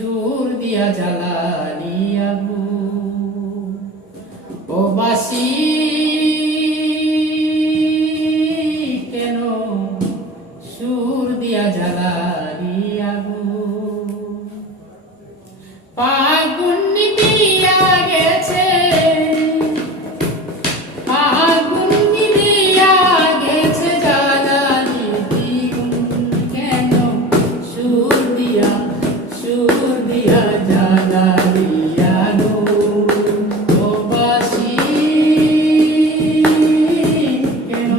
সুর দিয়া জ্বালানি আগুন প্রবাসী কেন সুর দিয়া জ্বালানি আগুন ফাগুন নিবিয়া গেছে ফাগুন নিবিয়া গেছে জ্বালানি দ্বিগুণ কেন সুর দিয়া জ্বালানি আগুন প্রবাসী কেন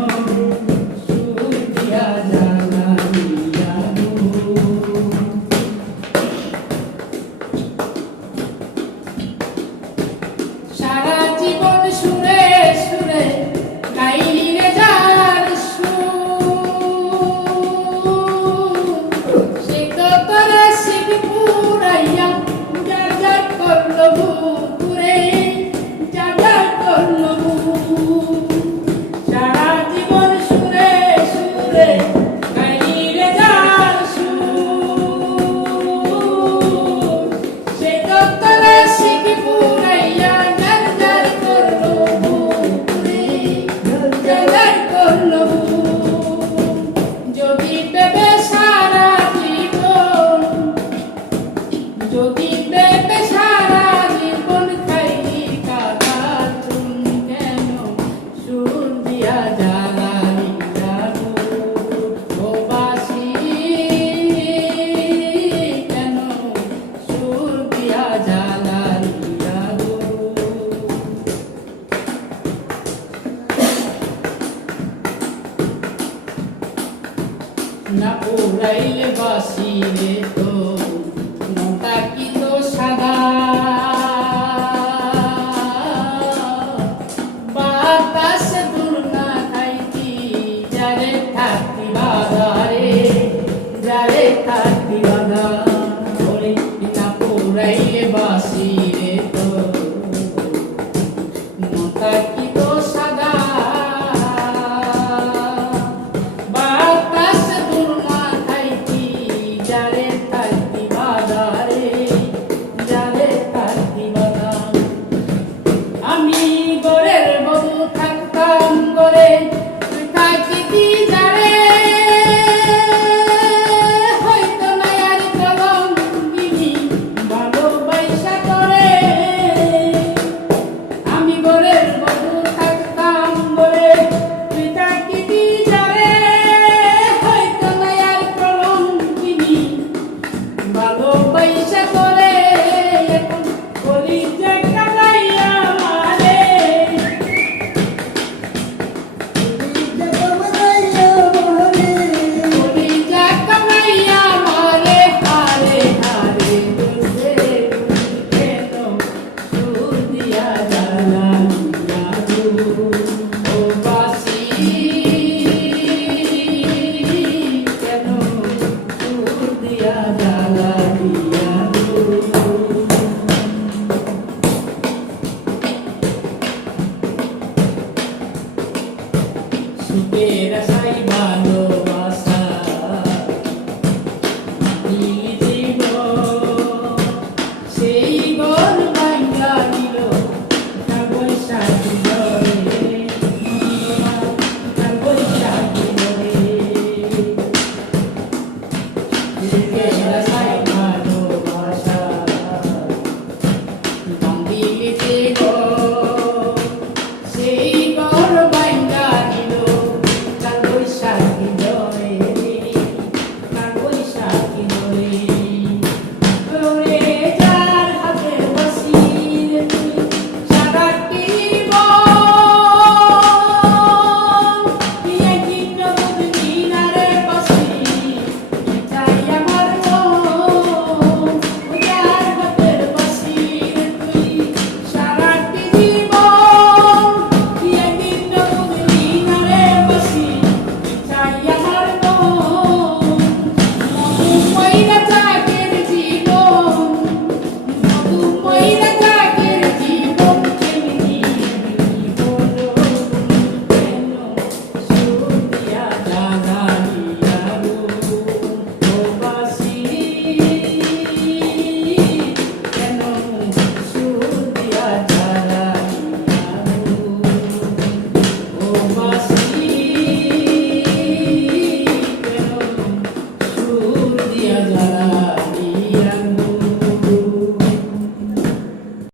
সুর দিয়া জ্বালানি আগুন সারা জীবন সুরে সুরে গাইলি রে যার সুর সে তো তোরে শিখ পুরাইয়া যার যার করলো পুরে যার যার করলো সারা জীবন সুরে সুরে গাইলি রে যার সুর সে তো তোরে শিখ পুরাইয়া যদি পেবে সারা জীবন খাইলি কাদার চুন কেন সুর দিয়া জ্বালানি আগুন প্রবাসী কেন সুর দিয়া জ্বালানি আগুন না পুরাইলে বাসি রে তো নটা কি তো সাদা বাতাসে দূর না খাইতি যারে থাকতি বাজারে যারে থাকতি বাধা ওরে না পুরাইলে বাসি রে তো নটা কি তো সাদা আমি গোরের বধু থাকতাম গোরে তুই থাকিতি যারে হয়তো না আর কলম দিবি ভালোবাসা করে আমি গোরের বধু থাকতাম গোরে তুই থাকিতি যারে হয়তো না আর কলম দিবি ভালোবাসা করে